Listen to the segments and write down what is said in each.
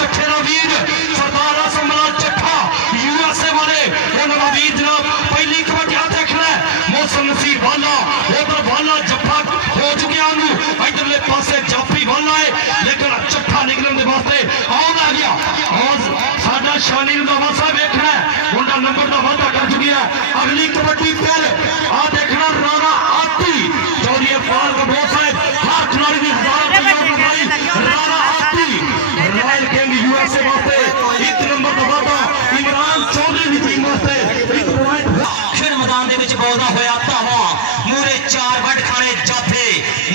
चट्ठे का वीर सरदार समराज चट्ठा यूएसए वाले उन्होंने वीर जनाब पहली कबड्डी देखना मौसम नसीब वाला उधर वाला जफा हो चुके इधरले पासे जाफी वाला है लेकिन चट्ठा निकलने वास्ते आउन आ गया और साडा शानी का वासा देखना उनका नंबर का वादा कर चुकी है अगली कबड्डी फिर आ देखना राणा आती चौधरी पाल कबोर साहब हर खिलाड़ी की राणा आती रॉयल किंग यूएसए वास्ते एक नंबर का वादा इमरान चौधरी की टीम वास्ते एक पॉइंट फिर मैदान दे विच बोलदा होया धावा मूरे चार वड खाने जाफे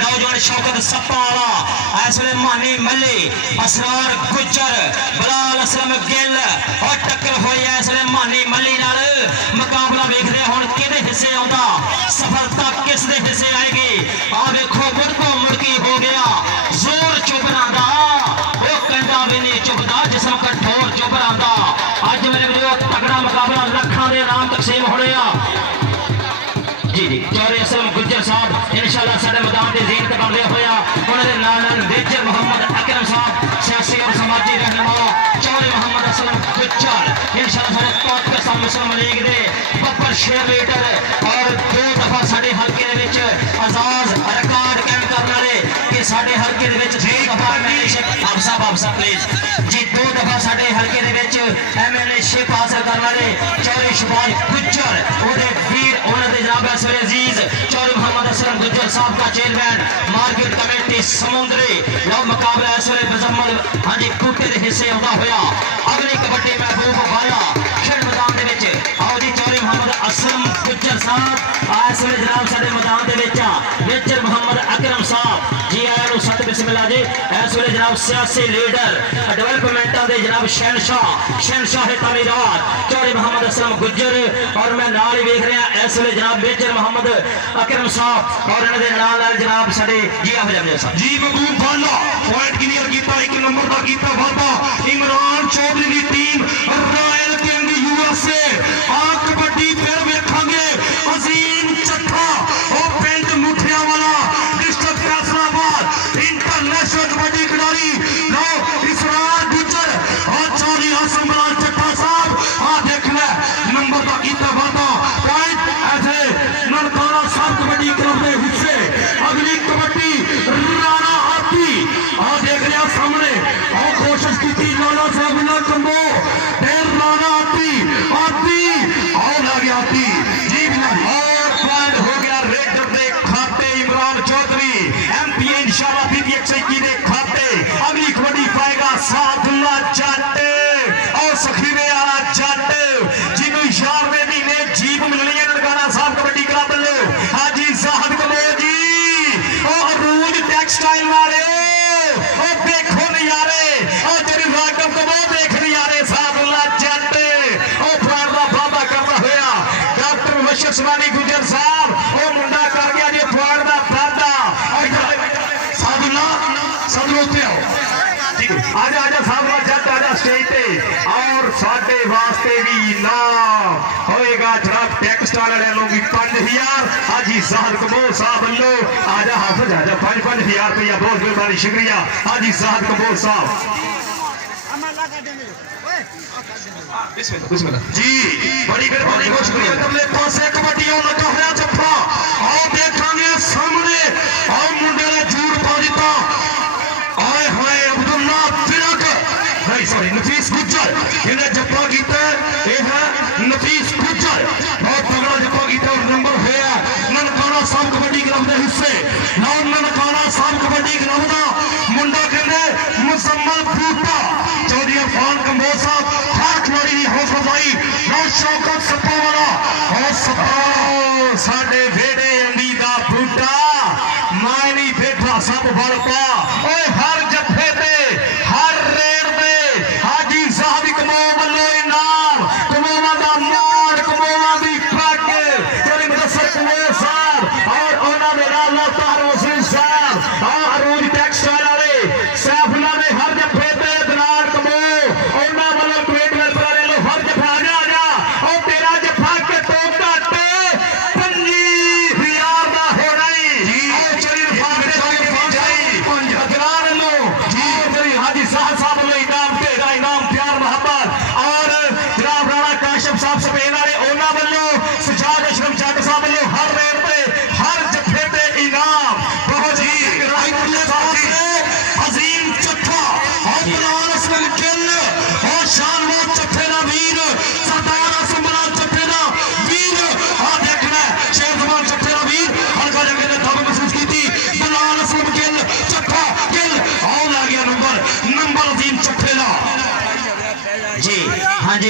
नौजवान शौकत सप्पा वाला इस वे मानी मल्ली असरार गुजर बलाल असलम गिल और टक्कर होई इस वे मानी मल्ली नाल मुकाबला वेखदे हुण किहदे हिस्से आउंदा सफलता किस दे हिस्से आएगी आ वेखो मुड़की हो गया जोर चुबरां दा वो कंडा भी नहीं चुभदा जिसम कठोर चुबरां दा अज मेरे वीरो तगड़ा मुकाबला लखां दे नाम तकसीम होने आ जी जी चौधरी असलम गुज्जर साहब इंशाअल्लाह साडे मैदान दे जीनत बनदे होया उन्हां नाल मेजर मोहम्मद अकरम साहब सियासी और समाजी रहनुमा चौधरी मोहम्मद असलम गुज्जर इंशाअल्लाह साडे कोट के सामने मुस्लिम लीग दे बब्बर शेर लीडर और दो दफा साडे हलके दे विच आजाद रिकॉर्ड कायम करने वाले कि साडे हलके दे विच दो दफा एमएलएशिप आप साहब प्लीज जी दो दफा साडे हलके दे विच एमएलएशिप हासिल करने वाले चौधरी शबाज गुज्जर ओदे वीर उन्हां दे जनाब अजीज चौधरी मोहम्मद असलम गुज्जर साहब का चेयरमैन मार्केट कमेटी समुद्री लो मुकाबला इस वे बजमल हाँ जी बूटे के हिस्से आता होया अगली कबड्डी महबूब वाला खेल मैदान दे विच आओ जी चौधरी मोहम्मद असलम गुज्जर साहब इस वे जनाब साडे मैदान दे विच मेजर मोहम्मद अकरम साहब जी आया नु सत बिस्मिल्लाह जी इस वे जनाब सियासी लीडर डेवलपमेंट दे जनाब शहनशाह तमीरात चौधरी मोहम्मद असलम गुज्जर और मैं नाल ही देख रहा इस वे जनाब मेजर मोहम्मद अकरम साहब और इन्हां दे नाल जनाब साडे जी आ जाने साहब जी महबूब वाला पॉइंट क्लियर कीता एक नंबर दा कीता वादा इमरान चौधरी की टीम रॉयल किंग यूएसए आ कबड्डी फिर वेखांगे अजीम चट्ठा ओ पिंड मुठिया वाला डिस्ट्रिक्ट फैसलाबाद इंटरनेशनल कबड्डी खिलाड़ी लो इसरार गुजर और चौधरी समराज चट्ठा साहब आ देखना नंबर दा कीता वादा पॉइंट ऐसे ननकाना साहब कबड्डी क्लब के हिस्से अगली कबड्डी राणा आती आ देख रहे सामने और कोशिश की थी लाला साहब ना कंबो फिर राणा आती और आ गया आती जी बिना और पॉइंट हो गया रेडर दे खाते इमरान चौधरी एमपी इंशाल्लाह बीबीएक्सआई की दे खाते अगली कबड्डी पाएगा सादुल्ला जट और सखीरे आला जट जिन्हों 11वें महीने जीप मिलनी है ननकाना साहब कबड्डी क्लब लो हाजी साहब कमो जी और अरूज टेक्सटाइल वाले और देखो नजारे और तेरी रागम कमो देख नजारे सादुल्ला जट और प्राण का वादा करता होया डॉक्टर मुबशर सुबानी गुजर साहब और मुंडा कर गया जी प्राण का वादा सादुल्ला सदलोते आओ आजा आजा साहब जट आजा स्टेज पे और साडे वास्ते भी इनाम होएगा जनाब टेक्सटाइल वाले लोग 5000 हाजी साहब कबूर साहब लो आजा हाफिज आजा 5-5 रुपया बहुत मेहरबानी शुक्रिया हाजी साहब कबूर साहब बिस्मिल्लाह जी बड़ी मेहरबानी बहुत शुक्रिया अगले पासे कबड्डी लगा होया जफा आओ देखांगे सामने आओ मुंडे ने जूर पा दिता आए हाय अब्दुल्ला फिरक नहीं सॉरी नफीस गुज्जर इन्हें जप्पा कीता ये है नफीस गुज्जर बहुत तगड़ा जप्पा कीता और नंबर है ननकाना साहब कबड्डी क्लब के हिस्से नाम ननकाना साहब कबड्डी क्लब का मुंडा कहते मुसम्मल बूटा चौधरी अफान कंबोज साहब हर खिलाड़ी की हौसला अफजाई नौ शौकत सप्पा वाला और सप्पा साडे वेड़े अंडी का बूटा मायनी बेटा सब बल पा ओए हर जफे पे हर रेड पे हाजी साहब कमो बल्लो इनाम कमोवा दा मान कमोवा दी ट्रक तेरे मुदस्सर कमो साहब और ओना दे नाल तार वसीम साहब और अरूज टेक्सटाइल वाले सैफुल्ला ने हर जफे पे दनार कमो ओना वाला ट्रेड वेल पर लो हर जफा आ जा और तेरा जफा के तो घट 5000 दा होना ही जी चली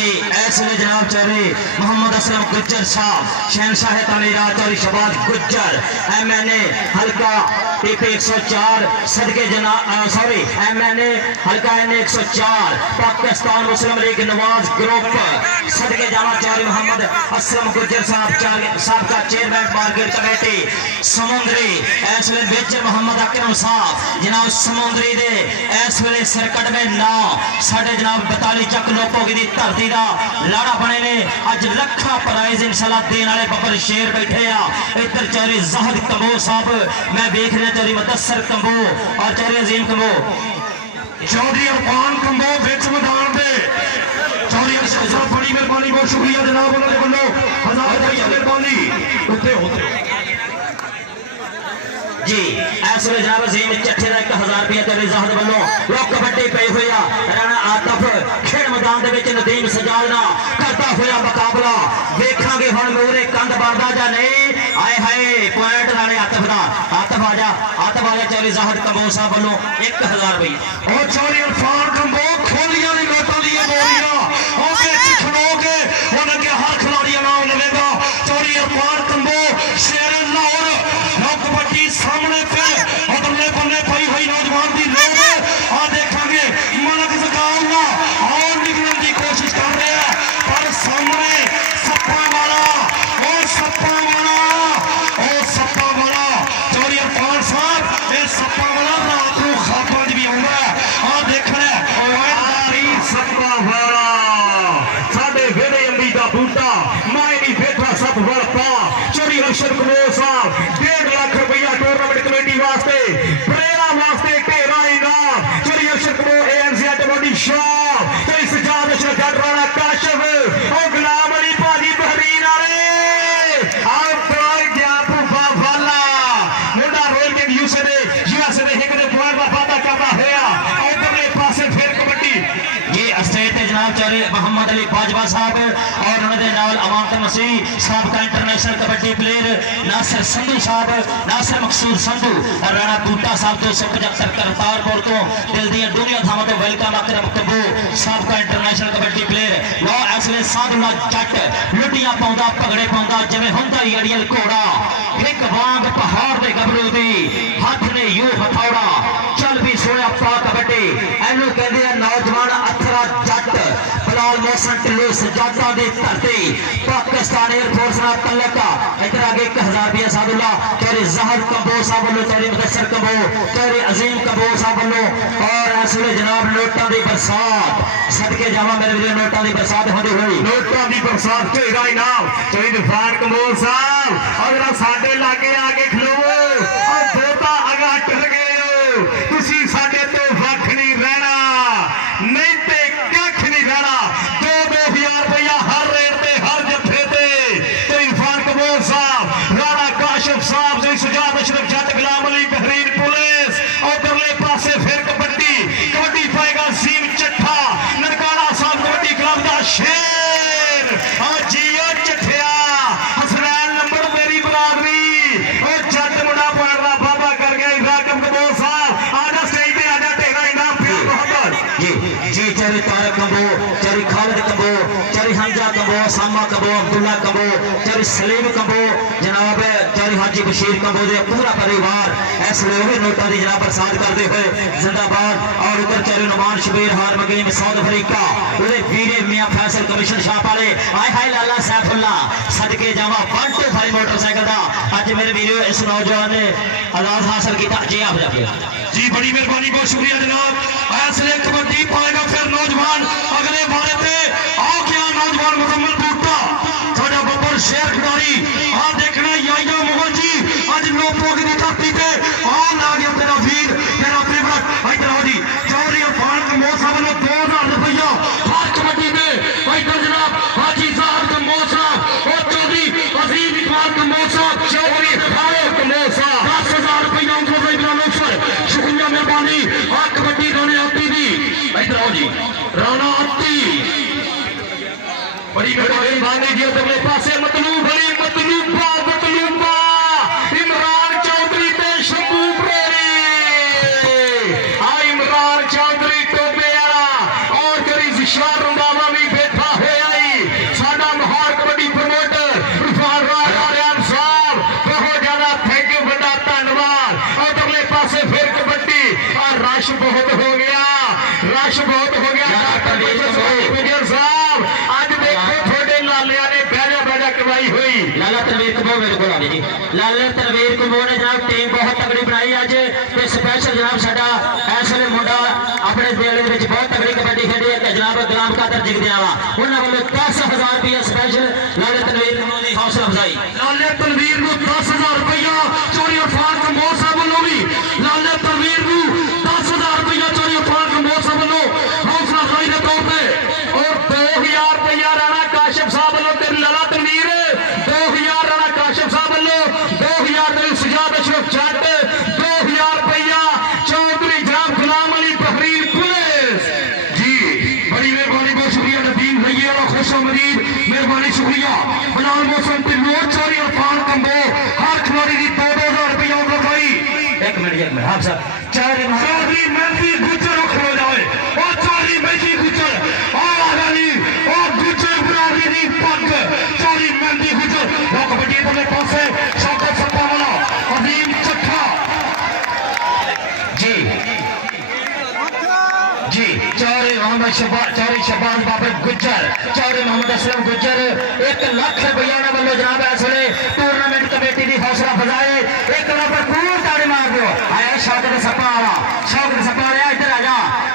जी इस वे जनाब चौधरी मोहम्मद असलम गुज्जर साहब शहनशाह तमीरात चौधरी शबाज गुज्जर MNA हल्का TP 104 सदके सॉरी MNA हल्का NA 104 पाकिस्तान मुस्लिम लीग नवाज ग्रुप सदके जामा चौधरी मोहम्मद असलम गुज्जर साहब का चेयरमैन मार्केट कमेटी समुंदरी इस वे मेजर मोहम्मद अकरम साहब जनाब समुंदरी दे इस वे सरकट में ना साढ़े जनाब 42 चक लोपोगी दी धरती का लाड़ा बने ने अज लखा प्राइज इंशाल्लाह देने वाले बबर शेर बैठे आ इधर चौधरी ज़हद कंबो साहब मैं देख रहा चौधरी मुदस्सर कंबो और चौधरी अजीम कंबो चौधरी अरफान कंबो विच मैदान दे चौधरी अरशद साहब बड़ी मेहरबानी बहुत शुक्रिया जनाब उन्होंने बोलो 1000 रुपया मेहरबानी उत्ते होते जी इस वे जनाब अजीम चट्ठे का 1000 रुपया चौधरी ज़हद वालों वो कबड्डी पे हुआ राणा आतफ खेल मैदान दे विच नदीम सजाद ना करता हुआ मुकाबला देखांगे हुण मूरे कंध बनदा जां नहीं आए हाय पॉइंट राणे आतफ दा आतफ आजा चौधरी ज़हद कंबो साहब वालों 1000 रुपया और चौधरी अरफान कंबो खोलियां दी नोटां दी बोरियां और विच खलो के उन्हां के हर खिलाड़ी नाम लवेगा चौधरी अरफान कंबो शेर लाहौर कबड्डी सामने पे अगले बल्ले पई हुई नौजवान दी लोग आ देखांगे मनक जकाउला और निकलने की कोशिश कर रहे हैं पर सामने सप्पा वाला चौधरी अरफान साहब ये सप्पा वाला रात को खाबा भी आउंदा आ देखना सप्पा वाला साडे वेड़े अंबी दा बूटा मैं नहीं बैठा सब वरपा चौधरी अरशद कमोर साहब 1.5 लाख रुपया टूर्नामेंट कमेटी वास्ते प्रेरणा वास्ते ढेरा इनाम चौधरी अरशद कमोर ANC body shop Chaudhary Sajjad Ashraf Rana Kashif और गुलाम अली भाजी बहरीन वाले और ट्राई जापू बाफाला मुंडा रोल के USA दे एक दे पॉइंट दा वादा करदा होया उधरले पासे फिर कबड्डी ये स्टेज ते जनाब चौधरी मोहम्मद अली बाजवा साहब और उन्होंने नाल अमानत मसीह साहब का इंटरनेशनल कबड्डी प्लेयर नासिर संधू साहब नासिर मकसूद संधू और राणा बूटा साहब 275 करतारपुर तो दिल दी दुनिया थामा तो वेलकम अकरम कबू साहब का इंटरनेशनल कबड्डी प्लेयर लो ऐसे साधुला जट लुटियां पाउंदा पगड़े पाउंदा जिवें हुंदा ही अड़ियल घोड़ा एक वांग पहाड़ दे गबरू दी हाथ ने यू हथौड़ा चल भी सोया पा कबड्डी एनू कहंदे आ नौजवान अथरा जट बिलाल मोहसन टिल्लू सजादा दी धरती पाकिस्तान एयरफोर्स नाल तल्लक इधर आगे 1000 रुपया सादुल्ला चौधरी ज़हद कंबो साहब वालों चौधरी मुदस्सर कंबो चौधरी अजीम कंबो साहब वालों और इस वे जनाब नोटां दी बरसात सदके जावा मेरे वीर नोटां दी बरसात होंदी हुई नोटां दी बरसात ढेरा इनाम चौधरी अरफान कंबो साहब अगर साडे लागे आके खलोवो और बोता अगा टल गए हो तुसी साडे तो वख नहीं रहना नहीं ते कख नहीं रहना 2-2000 रुपया हर रेट पे हर जत्थे ते चौधरी अरफान कंबो साहब राणा काशिफ साहब चौधरी सजाद अशरफ जट गुलाम अली बहरीन पुलिस और उधरले पासे फिर कबड्डी पाएगा सीम चट्ठा ननकाना साहब कबड्डी क्लब दा शेर और जियो चट्ठिया हसनैन नंबर मेरी बरादरी और जट मुंडा पड़दा बाबा कर गए राकम कंबो साहब आजा स्टेज पे आजा ढेरा इनाम प्यार मोहब्बत जी चौधरी तारक कंबो चौधरी खालिद कंबो चौधरी हमजा कंबो सामा कंबो अब्दुल्ला कंबो चौधरी सलीम कंबो जनाब चौधरी हाजी बशीर कंबो दे पूरा परिवार इस वे नोटा की जनाब बरसात करते हुए जिंदाबाद और उधर चौधरी नुमान शबीर हार मगीम साउथ अफ्रीका उहदे वीरे मियां फैसल कमिशन शाह वाले आए हाय लाला सैफुल्ला सदके जावा 125 मोटरसाइकिल का अज मेरे वीरो इस नौजवान ने आजाद हासिल किया जी आप जी बड़ी मेहरबानी बहुत शुक्रिया जनाब ऐसे कबड्डी पाएगा फिर नौजवान अगले बारे पे आओ क्या नौजवान मुकम्मल बूटा साडा बब्बर शेर खिलाड़ी आ देखना याया मोहन जी आज लोगों की धरती पे आ ना गया तेरा वीर तेरा फेवरेट इधर आओ जी चौधरी अरफान कंबो साहब ने 2000 रुपया हर कबड्डी में इधर जनाब हाजी साहब कंबो साहब और चौधरी अजीम इकबाल कंबो साहब चौधरी फारूक कंबो साहब 10000 रुपया उनको शुक्रिया मेहरबानी आ कबड्डी राणे आती दी इधर आओ जी राणा आती बड़ी मेहरबानी जी अगले पासे मतलूबा इमरान चौधरी ते शंभू प्रेरी आ इमरान चौधरी टोबे वाला और करी जिशार रंधावा भी बैठा है रश बहुत हो गया गुजर साहब। आज देखो थोड़े लालिया ने बहजा करवाई हुई। लाला तनवीर कबो मेरे को जी लाला तनवीर कबो ने जनाब टीम बहुत तगड़ी बनाई अज ते स्पेशल जनाब साडा इस वेले मुंडा अपने बेले विच बहुत तगड़ी कबड्डी खेडी है जनाब गुलाम कादर जिगदिया वा उन्हां वालों 10,000 रुपया स्पेशल लाला तनवीर कबो दी हौसला अफजाई। लाले तनवीर नूं 10,000 रुपया चोरी अफान कमोर साहब वालों भी लाले तनवीर नूं 10,000 रुपया चोरी अफान कमोर साहब वालों हौसला अफजाई के तौर पे और 2,000 रुपया राणा काशिफ साहब वालों ते लाला तनवीर 2,000 राणा काशिफ साहब वालों 2,000 ते सजाद अशरफ जट 2,000 रुपया चौधरी जनाब गुलाम अली बहरीन पुलिस जी। बड़ी मेहरबानी बहुत शुक्रिया नदीम भैया और खुश आमदीद मेहरबानी शुक्रिया बनाल मौसम ते नोट चोरी अफान कम्बो हर खिलाड़ी की 2,000 रुपया उठाई। एक मिनट आप साहब चौधरी मेहंदी गुजर खड़ो जाए और चौधरी मेहंदी गुजर और गुजर बरादरी दी पग चौधरी मेहंदी गुजर वो कबड्डी वाले पासे शौकत सप्पा वाला अजीम चट्ठा जी जी चौधरी मोहम्मद शहबाज बाबर गुजर चौधरी मोहम्मद असलम गुजर 1 लाख रुपया वालों जनाब इस वे टूरनामेंट कमेटी की हौसला अफजाई। एक भरपूर ताड़ी मार दो आया शौकत सप्पा वाला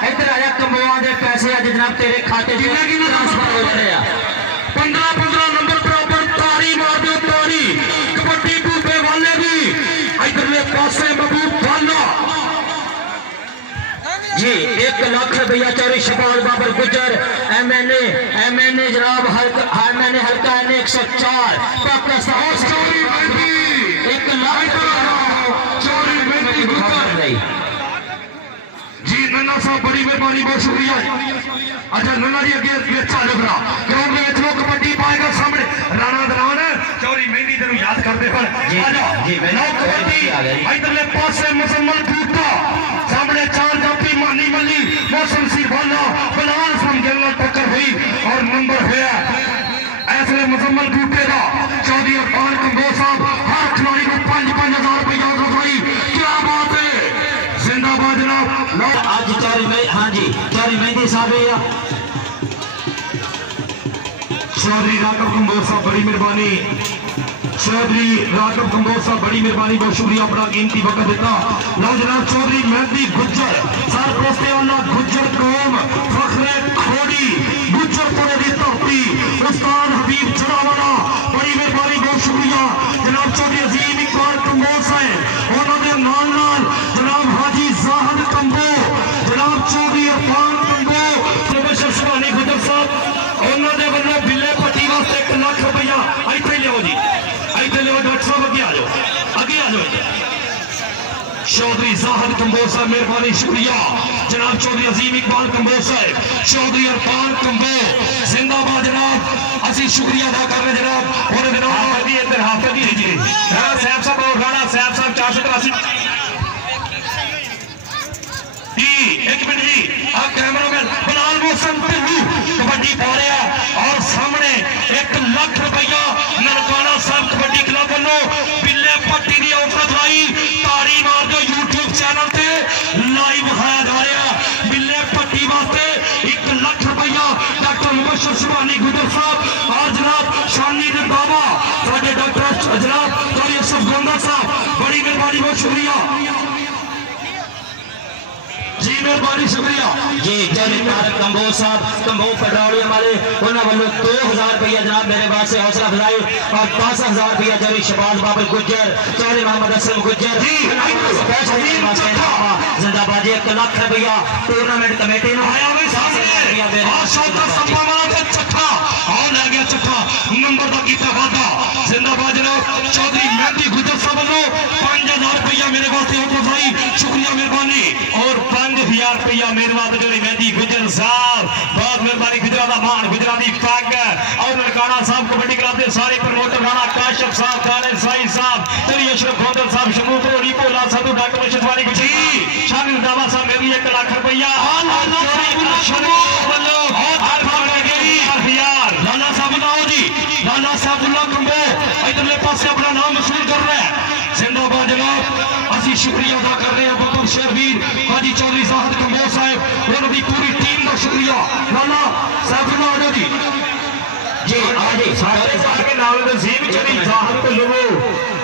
इधर आजा कंबोआ के पैसे अज जनाब तेरे खाते ट्रांसफर हो रहे हैं 15 नंबर बराबर ताड़ी मार दो ताड़ी कबड्डी बूबे वाले भी इधरले पासे महबूब वाला जी 1 लाख रुपया चौधरी शहबाज बाबर गुजर MNA जनाब MNA हल्का NA 104 पाकिस्तान 1 लाख चौधरी मेहंदी गुजर जी। नन्ना साहब बड़ी मेहरबानी बहुत शुक्रिया। अच्छा नन्ना जी अगे चालू करा ग्राउंड में जो कबड्डी पाएगा सामने राणा दरान चौधरी मेहंदी तेन याद करते पर इधरले पासे मुसलमान बूटा सामने 4 जाफी मानी मल्ली मौसम सिरवाला बलाल सम जनरल टक्कर हुई और नंबर होया ऐसे मुसलमान बूटे का चौधरी अफान कम्बोर साहब हर खिलाड़ी को 5,000 रुपया उठाई। क्या बात है जिंदाबाद जनाब। आज चौधरी मेहंदी साहब चौधरी राघव कम्बोर साहब बड़ी मेहरबानी चौधरी राघव कम्बोर साहब बड़ी मेहरबानी बहुत शुक्रिया अपना कीमती वक्त देता। लो जनाब चौधरी मेहंदी गुजर सर पोस्ते वाला गुजर कौम फखरे खोड़ी गुजरपुरे की धरती उस्ताद हबीब जड़ावाला बड़ी मेहरबानी बहुत शुक्रिया जनाब चौधरी अजीम इकबाल कम्बोर साहब उन्होंने नाल जनाब हाजी जाहद कम्बो जनाब चौधरी अफान कम्बो प्रोफेसर सुभानी गुजर साहब उन्होंने वालों बिल्ले पट्टी वास्ते 1 लाख रुपया इतने लियो जी इतने लियो डॉक्टर साहब आगे आ जाओ चौधरी जाहद कम्बोर साहब मेहरबानी शुक्रिया जनाब चौधरी अजीम इकबाल कम्बोर साहब चौधरी अरफान कम्बो जिंदाबाद जनाब असी शुक्रिया अदा कर रहे जनाब और जनाब हाफिज जी साहब साहब और राणा साहब 483 एक मिनट जी कैमरामैन बलाल मौसम कबड्डी पा रहा और सामने 1 लाख रुपया ननकाना साहब कबड्डी क्लब वालों बिल्ले पट्टी की औसत लाई ताड़ी मार दो यूट्यूब चैनल से लाइव दिखाया जा रहा बिल्ले पट्टी वास्ते 1 लाख रुपया डॉक्टर मुबशर सुभानी गुजर साहब और जनाब शानी दे बाबा साडे डॉक्टर जनाब चौधरी अशरफ गोंदा साहब बड़ी मेहरबानी बहुत शुक्रिया जी मेहरबानी शुक्रिया जी चौधरी तारक कम्बोर साहब कम्बो पेट्रोलियम वाले उन्होंने वालों 2,000 रुपया जनाब मेरे पास से हौसला अफजाई और 10,000 रुपया चौधरी शहबाज बाबर गुजर चौधरी मोहम्मद असलम गुजर जिंदाबाद 1 लाख रुपया टूर्नामेंट कमेटी नंबर का किया वादा जिंदाबाद जनाब चौधरी मेहंदी गुजर साहब वालों 5,000 रुपया मेरे वास्ते भाई शुक्रिया मेहरबानी और 5,000 रुपया मेरे वास्ते चौधरी मेहंदी गुजर साहब बहुत मेहरबानी गुजरात का मान गुजराती पग और ननकाना साहब कबड्डी क्लब के सारे प्रमोटर राणा काशिफ साहब खालिद साई साहब चौधरी अशरफ गोंदल साहब शमू प्रोरी पोला साधु डॉक्टर मुर्शिद वाली जी शामिल दावा साहब मेरे 1 लाख रुपया लाला साहब कम्बो इधरले पासे अपना नाम मशहूर कर रहा है जिंदाबाद जनाब असी शुक्रिया अदा कर रहे हैं बबर शेरवीर हाजी चौधरी जाहद कम्बो साहब शौकत की पूरी टीम का शुक्रिया। लाला सैफुल्लाह आजा जी जी आगे सारे के नाल नसीब चली जाहर को लोगो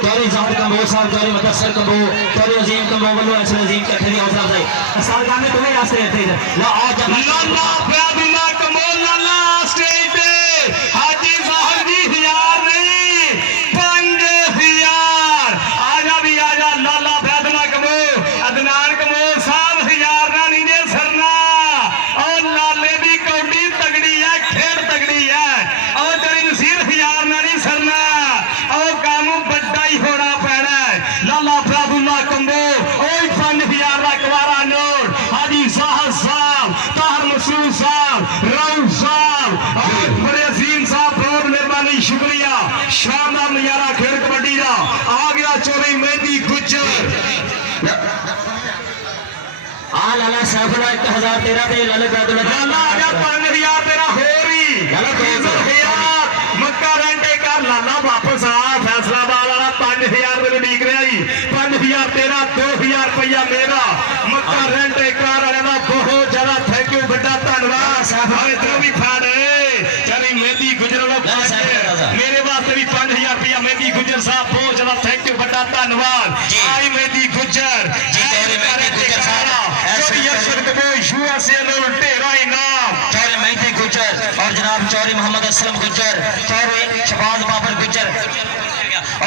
चौधरी जाहिद कंबोज साहब, चौधरी मुदस्सर कंबोज, चौधरी अजीम कंबोज वालों ऐसे अजीम के खरी हौसला अफजाई साल गाने तुम्हें रास्ते रहते हैं ला आज लाला फैजुल्लाह कंबोज लाला स्टेज पे हाजी साहब जी 1000 नहीं 5000 आजा भी आजा लाला फैजुल्लाह कंबोज अदनान कंबोज साहब 1000 ना नहीं दे सरना और लाले दी कौडी तगड़ी है खेल तगड़ी है और तेरी नसीर 1000 ना नहीं सरना और काम बड़ा ही होना पैना है लाला फैजुल्लाह कंबोज ओए 5000 का कवारा नोट हाजी साहब ताहर मसूद साहब राउफ साहब और बड़े अजीम साहब बहुत मेहरबानी शुक्रिया शानदार नजारा खेल कबड्डी का आ गया चौधरी मेहदी गुज्जर आ लाला सैफुल्लाह 1013 पे लाला फैजुल्लाह लाला आ गया 5000 तेरा हो रही मक्का रेंटे कर लाला वापस आ फैसलाबाद वाला 5000 रुपये उड़ीक रहा ही 5000 तेरा 2000 रुपया मेरा मक्का रेंटे कार वाले का बहुत ज्यादा थैंक यू बड़ा धन्यवाद इधरों भी फैन चली मेहदी गुजर मेरे वास्ते भी 5000 रुपया मेहदी गुजर साहब बहुत ज्यादा थैंक यू बड़ा धन्यवाद आई मेहदी गुजर और जनाब चौधरी मोहम्मद असलम गुज्जर, चौधरी शहबाज बाबर गुज्जर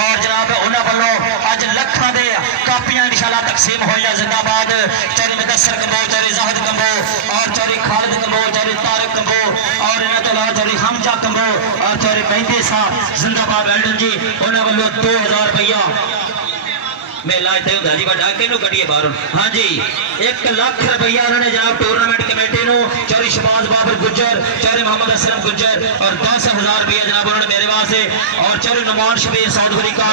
और जनाब उन्होंने वालों अज लखा दे कापियां इंशाल्लाह तकसीम हो जिंदाबाद चौधरी मुदस्सर कंबोज, चौधरी जाहिद कंबोज और चौधरी खालिद कंबोज, चौधरी तारिक कंबोज और इन्होंने तो अलावा चौधरी हमजा कंबोज और चौधरी मेहदी साहब जिंदाबाद वेल्डन जी उन्होंने वालों 2000 रुपया मेला इतने होंगे जी बड़ा किनू कटिए बाहर हाँ जी 1 लाख रुपया उन्होंने जनाब टूरनामेंट कमेटी को चौधरी शहबाज बाबर गुज्जर, चौधरी मोहम्मद असलम गुज्जर और 10,000 रुपया जनाब उन्होंने मेरे वास्ते और Chaudhary Numan Shabbir South Africa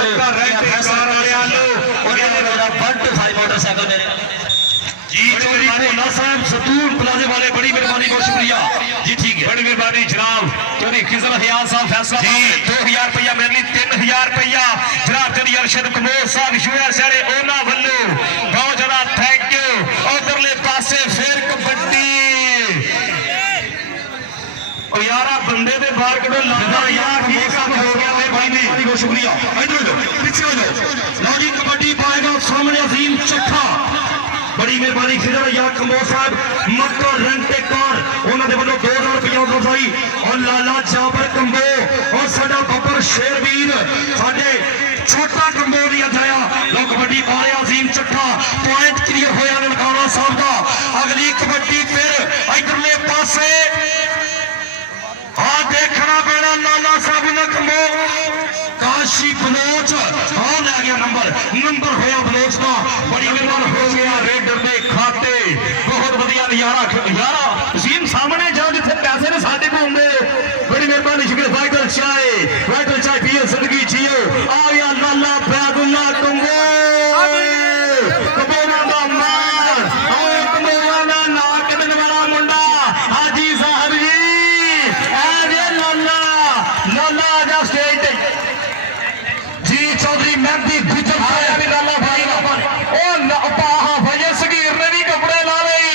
motorcycle मेरे जी चौधरी भोला साहब सतूर प्लाजे वाले बड़ी मेहरबानी बहुत शुक्रिया जी ठीक है बड़ी मेहरबानी जनाब चौधरी खिजर हयात साहब फैसला जी 2000 रुपया मेरे लिए 3000 रुपया जनाब चौधरी अरशद कंबोज साहब यूएस सारे ओना वल्लो बहुत ज्यादा थैंक यू उधरले पासे फिर कबड्डी और यारा बंदे दे बाहर कड़ो लादा यार ये काम हो गया मेहरबानी बहुत शुक्रिया इधर लो पीछे हो जाओ लो जी कबड्डी पाएगा सामने अजीम चट्ठा बड़ी मेहरबानी खिजर या कंबोज साहब मक्का रेंटे कार उन्होंने वालों 2000 रुपया दवाई और लाला जाबर कंबो और साडा बब्बर शेरवीर साडे छोटा कंबो भी अजाया लो कबड्डी पाए अजीम चट्ठा पॉइंट क्लियर होया ननकाना साहब का अगली कबड्डी फिर इधरले पासे देखना पैना लाला साहब ने कंबो काशी बलोच हाँ लै गया नंबर होया बलोच का बड़ी मेहरबान हो गया रेडर दे खाते बहुत बढ़िया नजारा अजीम सामने जाओ जिथे पैसे ने साडे को होंगे बड़ी मेहरबानी शुक्रिया वाइटल चाय पियो जिंदगी जियो आ गया लाला फैजुल्लाह कंबो कबोना दा मार और कबोना दा नाक वाला मुंडा हाजी साहब जी लाला आजा स्टेज जी चौधरी मेहदी गुजर आया भी लाला भाई ओ पाहा भजे सगीर ने भी कपड़े ला लई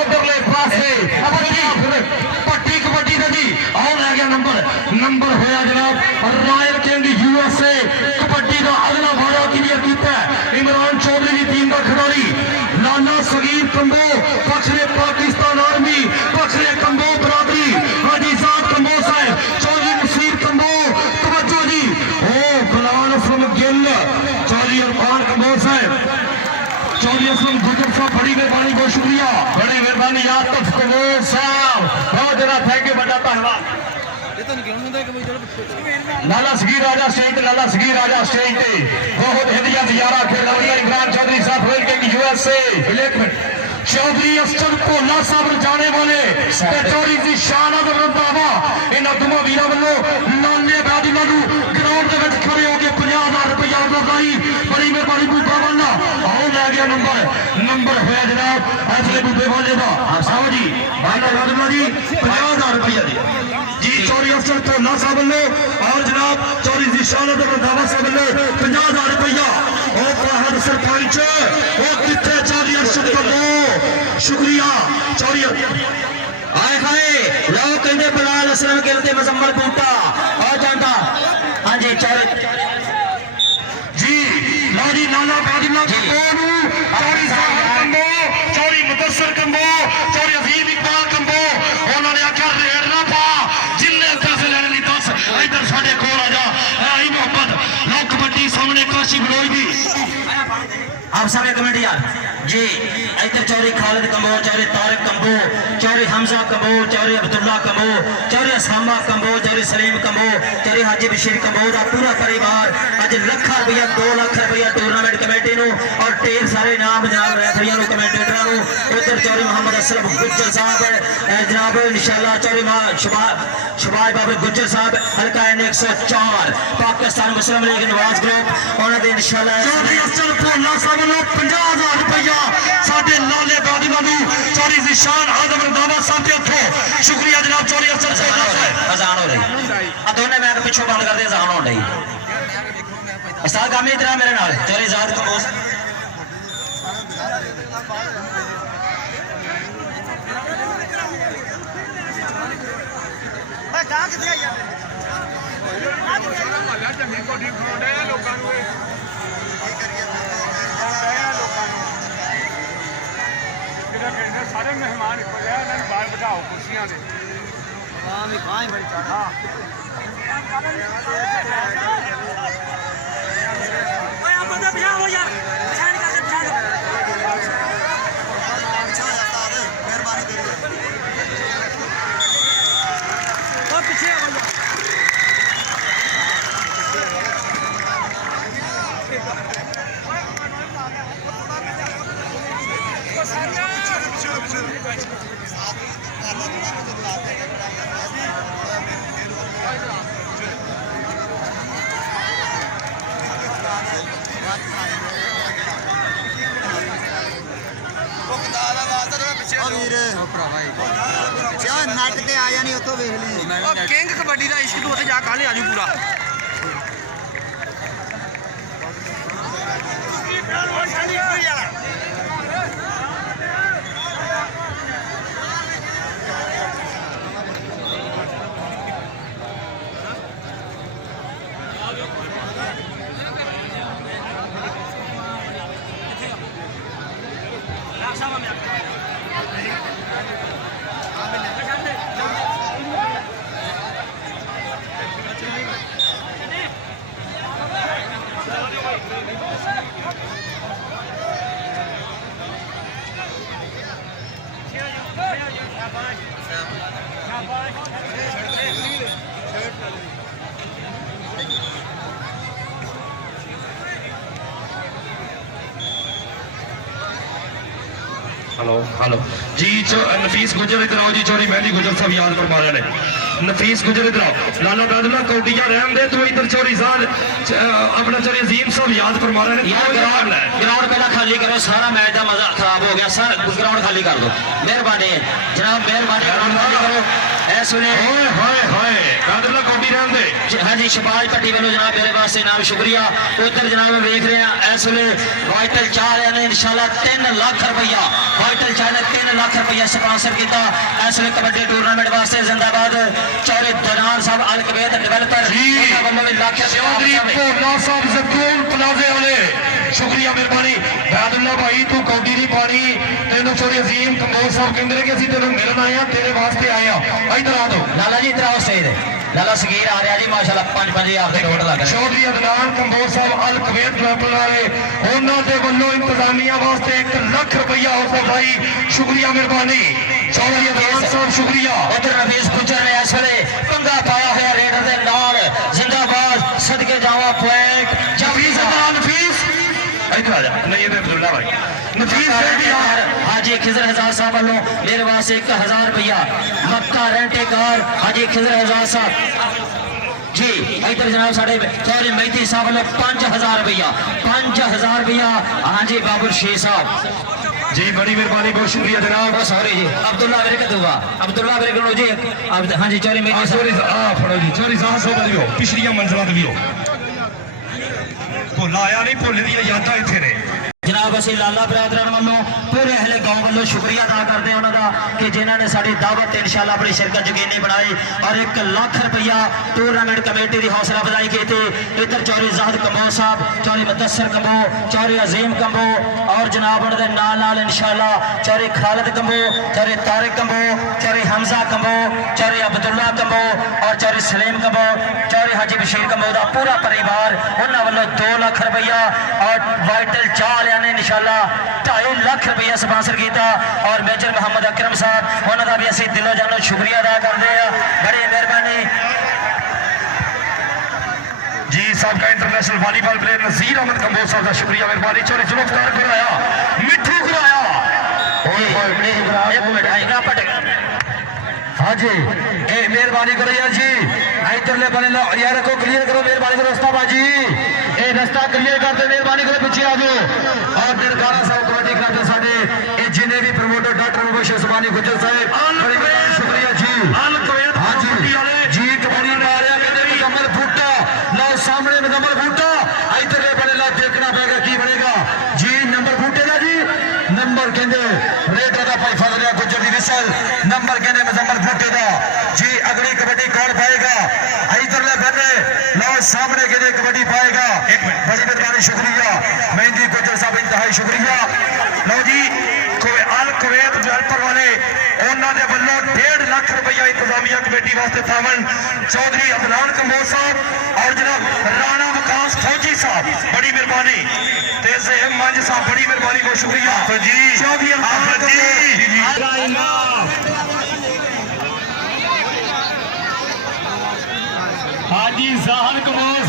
उधरले पासे पट्टी कबड्डी का जी और आ गया नंबर होया जनाब रॉयल किंग यूएसए कबड्डी का अगला वादा क्लियर किया इमरान चौधरी की टीम का खिलाड़ी लाला सगीर कंबो पक्षरे पाकिस्तान आर्मी पक्षरे कंबो बरादरी हाजी साहब कंबो साहब चौधरी नसीर कंबो तवज्जो जी ओ बिलाल असलम गिल चौधरी अरफान कंबो साहब चौधरी असलम गुजर साहब बड़ी मेहरबानी बहुत शुक्रिया बड़ी मेहरबानी आतिफ कंबो साहब बहुत ज्यादा थैंक यू बड़ा धन्यवाद लाला सगीर राजा स्टेज लाला सगीर राजा स्टेज पे बहुत हदिया नजारा खिलाड़ी इमरान चौधरी साहब रोल के यूएसए चौधरी अफसर भोला साहब जाने वाले चौधरी की शान रंधावा इन्होंने दोनों वीरों वालों लाले बादलों ग्राउंड के खड़े होकर 50,000 रुपया दवाई बड़ी मेहरबानी बूबा वाला आओ लै गया नंबर होया जनाब ऐसे बूबे वाले का आओ जी बाला बादलों जी 50,000 रुपया जी चौधरी अफसर भोला साहब वालों और जनाब चौधरी की शान रंधावा साहब वालों 50,000 रुपया और सरपंच वो कितने चौधरी अफसर को शुक्रिया चौरी आए खाए लो कहते बलाल असलम गिलते मजम्मल बूटा और जाता हाँ जी चौरे जी लाडी नाना बादला चौरी साहब कंबो चौरी मुदस्सर कंबो चौरी अजीम इकबाल कंबो उन्होंने आख्या रेड ना पा जिन्ने पैसे लेने ली दस इधर साढ़े कोल आ जा आई मोहब्बत लो कबड्डी सामने काशी बलोई दी आप सब एक मिनट यार जी इधर चौरी खालिद कंबो चौरी तारिक कंबो चौरी हमजा कंबो चौरी अब्दुल्ला कंबो चौरी असामा कंबो चौरी सलीम कंबो चौरी हाजी बशीर कंबो का पूरा परिवार अज लखा रुपया 2 लाख रुपया टूर्नामेंट कमेटी नु और ढेर सारे नाम जनाब रेफरियां नु कमेंटेटरां नु उधर चौरी मोहम्मद असलम गुज्जर साहब जनाब इंशाल्लाह चौरी शबाज बाबा गुज्जर साहब हल्का एन 104 पाकिस्तान मुस्लिम लीग नवाज ग्रुप उन्होंने इंशाल्लाह चौधरी अफजल भोला साहब नु 50,000 रुपया साडे लाले बादलों नु चौरी जिशान आदम रंधावा साहब के हथों शुक्रिया जनाब चौरी अफजल भोला साहब अजान हो रही आ दोनों मैच पिछों बंद कर दे अजान हो रही उस्ताद गामी इधर मेरे नाल चौरी जात कमोस सारे मेहमान इको जिहा इन्हां बाहर बिठाओ कुर्सियां ते बड़ी चढ़ा नट ते आ जानी उतो वेख ली किंग कबड्डी का इश्क तू जा कल आजू पूरा हेलो हेलो जी नफीस गुजर इधर आओ जी चौरी मेहंदी गुजर सब याद फरमा रहे हैं नफीस गुजर इधर आओ लाला बादला कौटिया रहम दे तो इधर चौरी साहब अपना चौरी अजीम सब याद फरमा रहे हैं ग्राउंड पहला खाली करो सारा मैच का मजा खराब हो गया सर ग्राउंड खाली कर दो मेहरबानी है जनाब मेहरबानी ग्राउंड खाली करो इस वे बादला कौटी रहम दे हाँ जी शबाज पट्टी वालों जनाब मेरे वास्ते नाम शुक्रिया उधर जनाब वेख रहे हैं इस वे वाइटल चाह रहे हैं इंशाल्लाह 3 लाख रुपया वाइटल चाह ने 3 लाख रुपया स्पॉन्सर किया इस वे कबड्डी टूर्नामेंट वास्ते जिंदाबाद चौरे दरान साहब अल कबीर डेवलपर शुक्रिया मेहरबानी बैदुल्ला भाई तू कौडी नहीं पानी तेन चौरी अजीम कमोर साहब कहते कि असं तेन मिलन आए हैं तेरे वास्ते आए हैं इधर आ दो लाला जी इधर आओ स्टेज लाला सगीर आ रहा जी माशाल्लाह 5-5 हज़ार नोट लग चौधरी अदनान कमोर साहब अल कबीर डेवलपर वाले उन्होंने वालों इंतजामिया वास्ते 1 लाख रुपया होता भाई शुक्रिया मेहरबानी चौधरी अदनान साहब शुक्रिया उधर नफीस गुजर ने इस वे पंगा पाया हुआ रेडर के नाल जिंदाबाद सदके जावा पॉइंट नफीस अदनान नफीस इधर आ जा नहीं इधर अब्दुल्ला भाई नफीस हाजी खिजर हजार साहब वालों मेरे वास्ते 1000 रुपया मक्का रेंटे कार हाजी खिजर हजार साहब जी इधर जनाब साढ़े चौधरी मेहदी साहब वालों 5000 रुपया 5000 रुपया हाँ जी बाबुल शेख साहब जी बड़ी मेहरबानी बहुत शुक्रिया जनाब बस हो रही जी अब्दुल्ला मेरे के दुआ अब्दुल्ला मेरे को जी हाँ जी चौधरी मेहदी चौरी फड़ो जी चौरी साहब सो भी हो पिछलियां मंजिलों भी हो भुला आया नहीं भुले दी यादां इत्थे ने जनाब असी लाला बरादरान वालों पूरे अहले गांव वालों शुक्रिया अदा करते हैं उन्होंने कि जिन्होंने साड़ी दावत इंशाअल्लाह अपनी शिरकत यकीनी बनाई और 1 लाख रुपया टूर्नामेंट कमेटी की हौसला अफजाई की थी। इधर चौधरी ज़ाहिद कंबो साहब, चौधरी मुदस्सर कंबो, चौधरी अजीम कंबो और जनाब उनके नाल इंशाअल्लाह चौधरी खालिद कंबो, चौधरी तारिक कंबो, चौधरी हमजा कंबो, चौधरी अब्दुल्ला कंबो और चौधरी सलीम कंबो, चौधरी हाजी बशीर कंबो का पूरा परिवार उन्होंने वालों 2 लाख रुपया और वाइटल चार ने इंशाअल्लाह 2.5 लाख रुपया स्पॉन्सर किया और मेजर मोहम्मद अकरम साहब उन्होंने भी असं दिलों जानो शुक्रिया अदा करते हैं। बड़ी मेहरबानी जी साहब का international volleyball player Nazir Ahmad Kamboj साहब का शुक्रिया मेहरबानी। चौधरी जुल्फकार कराया मिठू कराया एक मिनट आएगा पटेगा। हाँ जी मेहरबानी करो यार जी इधरले बने लो यार को क्लियर करो मेहरबानी करो रास्ता बाजी ये रास्ता क्लियर करते मेहरबानी करो पीछे आ जाओ। और फिर गाना साहब कबड्डी कराते साडे ये जिन्हें भी प्रमोटर डॉक्टर मुबशर सुबानी गुजर साहब बड़ी बड़ी शुक्रिया जी। हाँ जी जी कबड्डी में आ रहा कहते मुकम्मल बूटा लो सामने मुकम्मल बूटा इधरले बने लो देखना पड़ेगा की बनेगा जी। नंबर बूटे का जी नंबर कहते रेट का भाई फजलिया गुजर दी विसल नंबर कहते मुकम्मल बूटे का जी। अगली कबड्डी कौन पाएगा इधरले बने लो सामने कहते कबड्डी पाएगा। बड़ी मेहरबानी शुक्रिया मेहंदी गुजर साहब इंतहाई शुक्रिया। लो जी अल कुवैत डेवलपर वाले उन्होंने वालों 1.5 लाख रुपया इंतजामिया कमेटी वास्ते थावन चौधरी अदनान कंबोज साहब और जनाब राणा विकास फौजी साहब बड़ी मेहरबानी तेजे मंज साहब बड़ी मेहरबानी बहुत शुक्रिया जी। चौधरी हाजी ज़ाहिद कंबोज